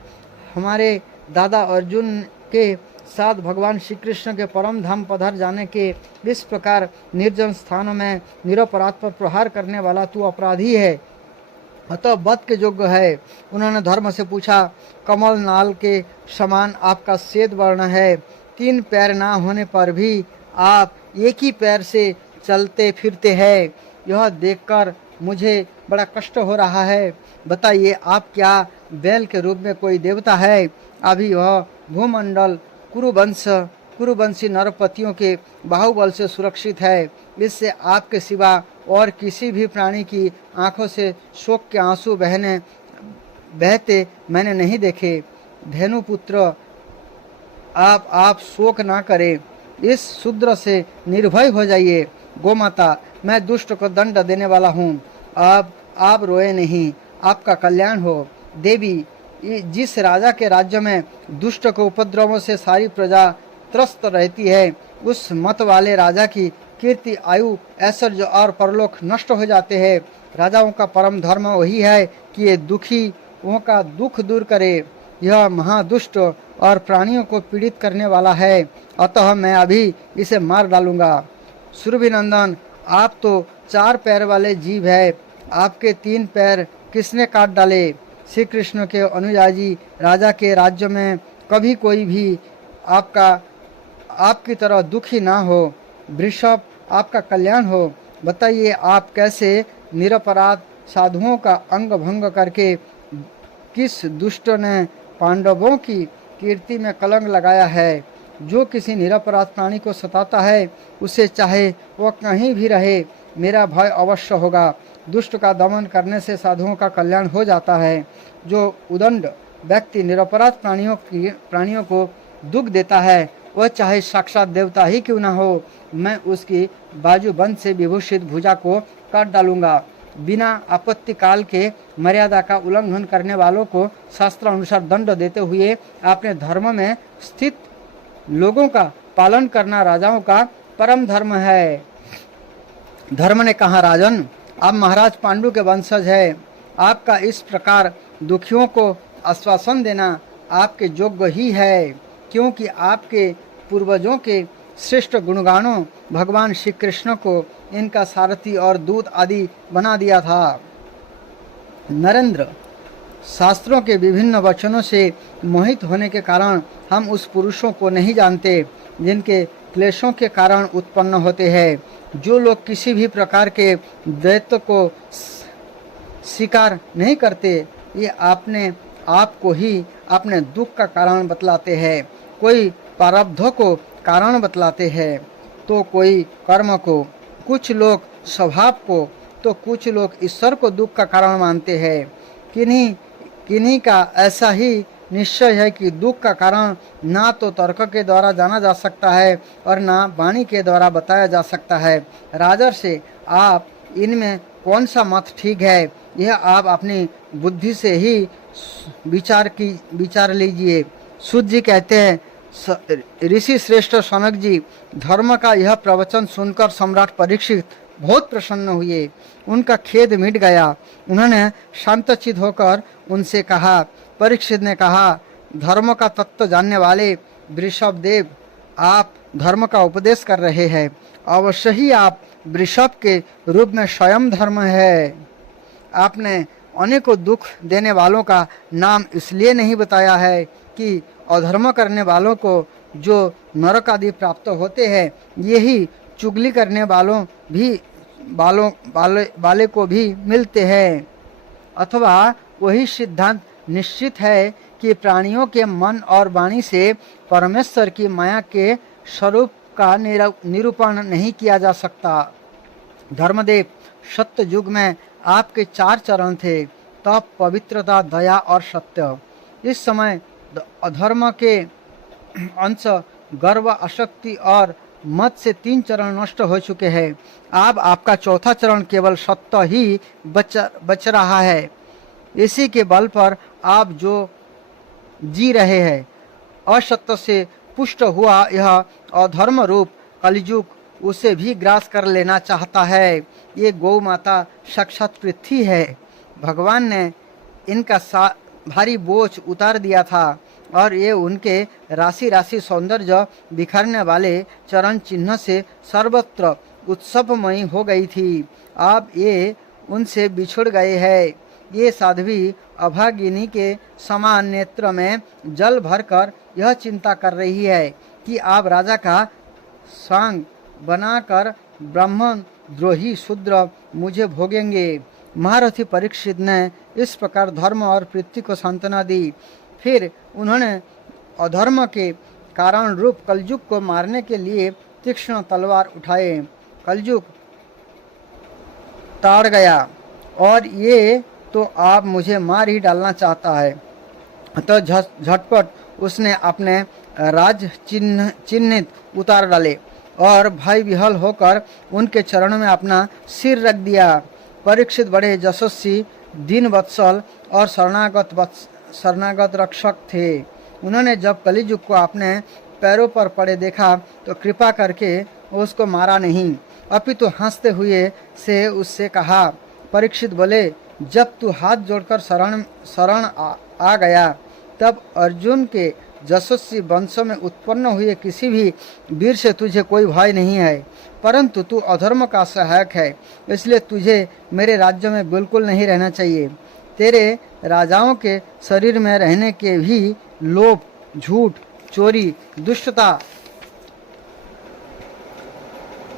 हमारे दादा अर्जुन के साथ भगवान श्री कृष्ण के परम धाम पधार जाने के इस प्रकार निर्जन स्थानों में निरपराध पर प्रहार करने वाला तू अपराधी है, अतः वध के योग्य है। उन्होंने धर्म से पूछा, कमल नाल के समान आपका श्वेत वर्ण है, 3 पैर ना होने पर भी आप एक ही पैर से चलते फिरते हैं। यह देखकर मुझे बड़ा कष्ट हो रहा है। बताइए, आप क्या बैल के रूप में कोई देवता है? अभी वह भूमंडल कुरुवंशी नरपतियों के बाहुबल से सुरक्षित है। इससे आपके सिवा और किसी भी प्राणी की आंखों से शोक के आंसू बहते मैंने नहीं देखे। धेनुपुत्र, आप शोक ना करें, इस शूद्र से निर्भय हो जाइए। गोमाता, मैं दुष्ट को दंड देने वाला हूँ, अब आप रोए नहीं, आपका कल्याण हो। देवी, जिस राजा के राज्य में दुष्ट को उपद्रवों से सारी प्रजा त्रस्त रहती है, उस मत वाले राजा की कीर्ति, आयु, ऐश्वर्य और परलोक नष्ट हो जाते हैं। राजाओं का परम धर्म वही है कि ये दुखियों का दुख दूर करे। यह महादुष्ट और प्राणियों को पीड़ित करने वाला है, अतः मैं अभी इसे मार डालूंगा। सुरभिनंदन, आप तो 4 पैर वाले जीव है, आपके 3 पैर किसने काट डाले? श्री कृष्ण के अनुयायी राजा के राज्य में कभी कोई भी आपकी तरह दुखी ना हो। वृषभ, आपका कल्याण हो। बताइए, आप कैसे निरपराध साधुओं का अंग भंग करके किस दुष्ट ने पांडवों की कीर्ति में कलंक लगाया है? जो किसी निरपराध प्राणी को सताता है, उसे चाहे वह कहीं भी रहे, मेरा भय अवश्य होगा। दुष्ट का दमन करने से साधुओं का कल्याण हो जाता है। जो उदंड व्यक्ति निरपराध प्राणियों को दुख देता है, वह चाहे साक्षात देवता ही क्यों न हो, मैं उसकी बाजूबंद से विभूषित भुजा को काट डालूंगा। बिना आपत्ति काल के मर्यादा का उल्लंघन करने वालों को शास्त्र अनुसार दंड देते हुए अपने धर्म में स्थित लोगों का पालन करना राजाओं का परम धर्म है। धर्म ने कहा, राजन, आप महाराज पांडु के वंशज है, आपका इस प्रकार दुखियों को आश्वासन देना आपके योग्य ही है, क्योंकि आपके पूर्वजों के श्रेष्ठ गुणगानों भगवान श्री कृष्ण को इनका सारथी और दूत आदि बना दिया था। नरेंद्र, शास्त्रों के विभिन्न वचनों से मोहित होने के कारण हम उस पुरुषों को नहीं जानते जिनके क्लेशों के कारण उत्पन्न होते हैं। जो लोग किसी भी प्रकार के दैत्य को स्वीकार नहीं करते, ये अपने आप को ही अपने दुख का कारण बतलाते हैं। कोई प्रारब्धों को कारण बतलाते हैं, तो कोई कर्म को, कुछ लोग स्वभाव को, तो कुछ लोग ईश्वर को दुख का कारण मानते हैं। किन्हीं का ऐसा ही निश्चय है कि दुख का कारण ना तो तर्क के द्वारा जाना जा सकता है और ना वाणी के द्वारा बताया जा सकता है। राजर्षि, आप इनमें कौन सा मत ठीक है, यह आप अपनी बुद्धि से ही विचार लीजिए। सूत जी कहते हैं, ऋषि श्रेष्ठ सनक जी, धर्म का यह प्रवचन सुनकर सम्राट परीक्षित बहुत प्रसन्न हुए। उनका खेद मिट गया। उन्होंने शांतचित होकर उनसे कहा। परीक्षित ने कहा, धर्म का तत्व जानने वाले वृषभ देव, आप धर्म का उपदेश कर रहे हैं। अवश्य ही आप वृषभ के रूप में स्वयं धर्म है। आपने अनेकों दुख देने वालों का नाम इसलिए नहीं बताया है कि अधर्म करने वालों को जो नरक आदि प्राप्त होते हैं, यही चुगली करने वाले को भी मिलते हैं। अथवा वही सिद्धांत निश्चित है कि प्राणियों के मन और वाणी से परमेश्वर की माया के स्वरूप का निरूपण नहीं किया जा सकता। धर्मदेव, सत्य युग में आपके 4 चरण थे, तप, पवित्रता, दया और सत्य। इस समय अधर्म के अंश गर्व, आसक्ति और मत से 3 चरण नष्ट हो चुके हैं। आपका 4था चरण केवल सत्य ही बच रहा है। इसी के बल पर आप जो जी रहे हैं। असत्य से पुष्ट हुआ यह अधर्म रूप कलियुग उसे भी ग्रास कर लेना चाहता है। ये गौ माता साक्षात पृथ्वी है। भगवान ने इनका भारी बोझ उतार दिया था और ये उनके राशि राशि सौंदर्य बिखरने वाले चरण चिन्ह से सर्वत्र उत्सवमयी हो गई थी। अब ये उनसे बिछुड़ गए हैं। ये साध्वी अभागिनी के समान नेत्र में जल भरकर यह चिंता कर रही है कि आप राजा का संग बनाकर ब्राह्मण द्रोही शूद्र मुझे भोगेंगे। महारथी परीक्षित ने इस प्रकार धर्म और पृथ्वी को सांत्वना दी। फिर उन्होंने अधर्म के कारण रूप कलयुग को मारने के लिए तीक्ष्ण तलवार उठाए। कलयुग ताड़ गया और ये तो आप मुझे मार ही डालना चाहता है। तो झटपट उसने अपने राज चिन्हित उतार डाले और भय विहल होकर उनके चरणों में अपना सिर रख दिया। परीक्षित बड़े यशस्वी, दीन वत्सल और शरणागत रक्षक थे। उन्होंने जब कलियुग को अपने पैरों पर पड़े देखा तो कृपा करके उसको मारा नहीं, अपितु हंसते हुए से उससे कहा। परीक्षित बोले, जब तू हाथ जोड़कर शरण आ गया तब अर्जुन के यशस्वी वंशों में उत्पन्न हुए किसी भी वीर से तुझे कोई भय नहीं है, परंतु तू अधर्म का सहायक है, इसलिए तुझे मेरे राज्य में बिल्कुल नहीं रहना चाहिए। तेरे राजाओं के शरीर में रहने के भी लोभ, झूठ, चोरी, दुष्टता,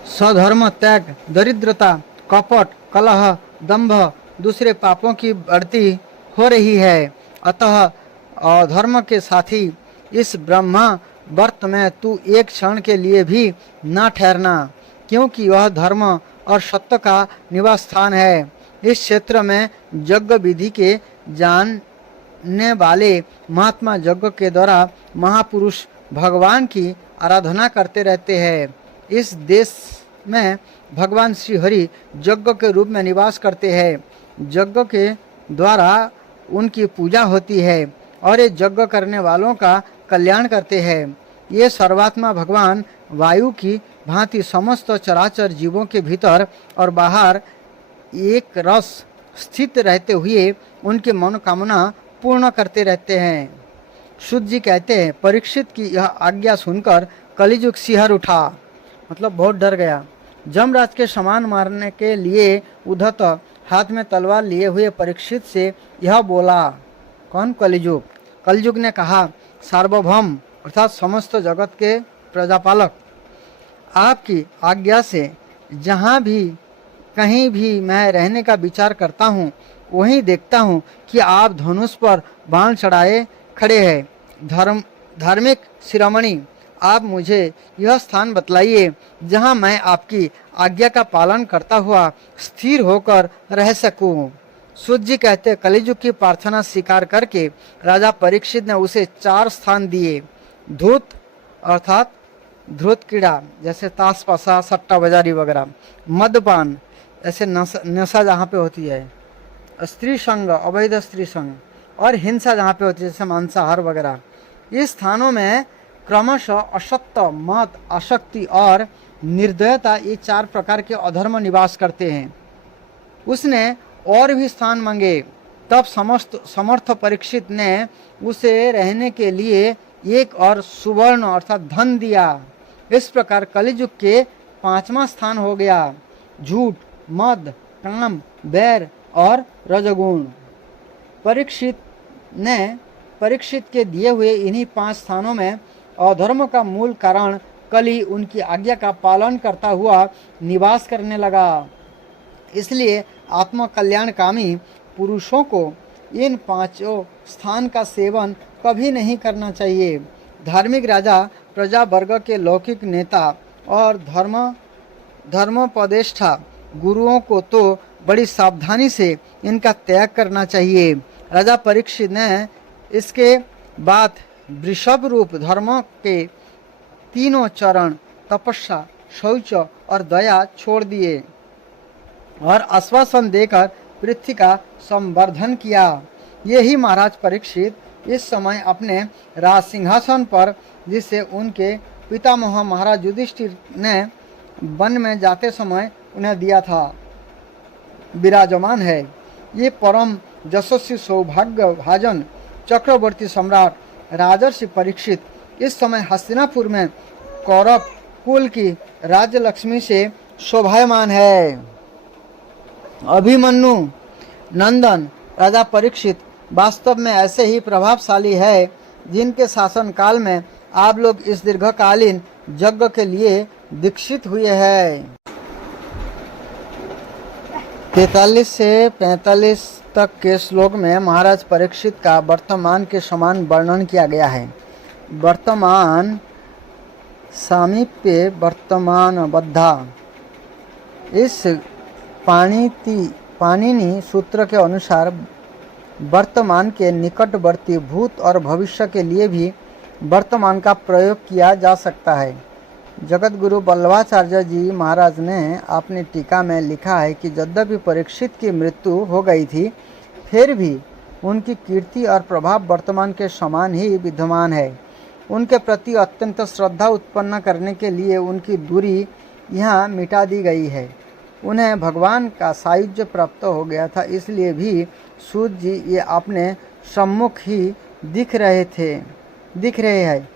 स्वधर्म त्याग, दरिद्रता, कपट, कलह, दंभ, दूसरे पापों की बढ़ती हो रही है। अतः अधर्म के साथी इस ब्रह्मा वर्त में तू एक क्षण के लिए भी न ठहरना, क्योंकि वह धर्म और सत्य का निवास स्थान है। इस क्षेत्र में यज्ञ विधि के जानने वाले महात्मा यज्ञ के द्वारा महापुरुष भगवान की आराधना करते रहते हैं। इस देश में भगवान श्री हरि यज्ञ के रूप में निवास करते हैं। यज्ञ के द्वारा उनकी पूजा होती है और ये यज्ञ करने वालों का कल्याण करते हैं। ये सर्वात्मा भगवान वायु की भांति समस्त चराचर जीवों के भीतर और बाहर एक रस स्थित रहते हुए उनकी मनोकामना पूर्ण करते रहते हैं। शुद्ध जी कहते हैं, परीक्षित की यह आज्ञा सुनकर कलिजुग सिहर उठा, मतलब बहुत डर गया। जमराज के समान मारने के लिए उद्धत हाथ में तलवार लिए हुए परीक्षित से यह बोला। कौन? कलिजुग। कलिजुग ने कहा, सार्वभौम अर्थात समस्त जगत के प्रजापालक, आपकी आज्ञा से जहाँ भी कहीं भी मैं रहने का विचार करता हूँ वहीं देखता हूँ कि आप धनुष पर बाण चढ़ाए खड़े हैं। धार्मिक शिरोमणि, आप मुझे यह स्थान बतलाइए जहाँ मैं आपकी आज्ञा का पालन करता हुआ स्थिर होकर रह सकूं। सूत जी कहते, कलिजुग की प्रार्थना स्वीकार करके राजा परीक्षित ने उसे 4 स्थान दिए। धूत अर्थात ध्रुत क्रीड़ा जैसे ताश पासा, सट्टा बाजारी वगैरह, मदपान ऐसे नशा जहाँ पे होती है, स्त्री संग, अवैध स्त्री संग, और हिंसा जहाँ पे होती है जैसे मांसाहार वगैरह। इस स्थानों में क्रमशः असत्य, मत, आसक्ति और निर्दयता, ये 4 प्रकार के अधर्म निवास करते हैं। उसने और भी स्थान मांगे, तब समर्थ परीक्षित ने उसे रहने के लिए एक और सुवर्ण अर्थात धन दिया। इस प्रकार कलिजुग के 5वां स्थान हो गया झूठ, मद, काम, बैर और रजगुण। परीक्षित के दिए हुए इन्हीं 5 स्थानों में अधर्म का मूल कारण कली उनकी आज्ञा का पालन करता हुआ निवास करने लगा। इसलिए आत्म कल्याणकामी पुरुषों को इन 5 स्थान का सेवन कभी नहीं करना चाहिए। धार्मिक राजा, प्रजा वर्ग के लौकिक नेता और धर्मोपदेष्टा गुरुओं को तो बड़ी सावधानी से इनका त्याग करना चाहिए। राजा परीक्षित ने इसके बाद वृषभ रूप धर्म के 3 चरण तपस्या, शौच और दया छोड़ दिए और आश्वासन देकर पृथ्वी का संवर्धन किया। यही महाराज परीक्षित इस समय अपने राज सिंहासन पर, जिसे उनके पितामह महाराज युधिष्ठिर ने वन में जाते समय उन्हें दिया था, विराजमान है। ये परम यशस्वी सौभाग्य भाजन चक्रवर्ती सम्राट राजर्षि परीक्षित इस समय हस्तिनापुर में कौरव कुल की राज्य लक्ष्मी से शोभायमान है। अभिमन्यु नंदन राजा परीक्षित वास्तव में ऐसे ही प्रभावशाली है जिनके शासन काल में आप लोग इस दीर्घकालीन यज्ञ के लिए दीक्षित हुए हैं। 43 से 45 तक के श्लोक में महाराज परीक्षित का वर्तमान के समान वर्णन किया गया है। वर्तमान सामीप्य वर्तमान बद्धा। इस पाणिनि सूत्र के अनुसार वर्तमान के निकटवर्ती भूत और भविष्य के लिए भी वर्तमान का प्रयोग किया जा सकता है। जगत गुरु बल्लभाचार्य जी महाराज ने अपनी टीका में लिखा है कि यद्यपि परीक्षित की मृत्यु हो गई थी, फिर भी उनकी कीर्ति और प्रभाव वर्तमान के समान ही विद्यमान है। उनके प्रति अत्यंत श्रद्धा उत्पन्न करने के लिए उनकी दूरी यहाँ मिटा दी गई है। उन्हें भगवान का सायुज्य प्राप्त हो गया था, इसलिए भी सूत जी ये अपने सम्मुख ही दिख रहे हैं।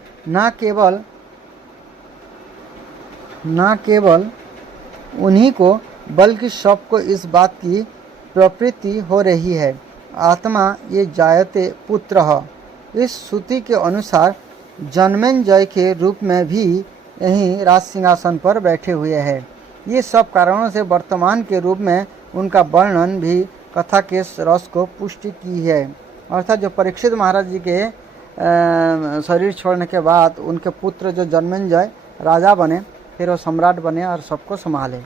न केवल उन्हीं को बल्कि सबको इस बात की प्रवृत्ति हो रही है। आत्मा ये जायते पुत्रः। इस श्रुति के अनुसार जन्मेंजय के रूप में भी यहीं राज सिंहासन पर बैठे हुए हैं। ये सब कारणों से वर्तमान के रूप में उनका वर्णन भी कथा के रस को पुष्टि की है। अर्थात जो परीक्षित महाराज जी के शरीर छोड़ने के बाद उनके पुत्र जो जन्मेंजय राजा बने, फिर वो सम्राट बने और सबको संभाले।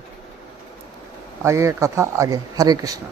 आगे कथा आगे। हरे कृष्ण।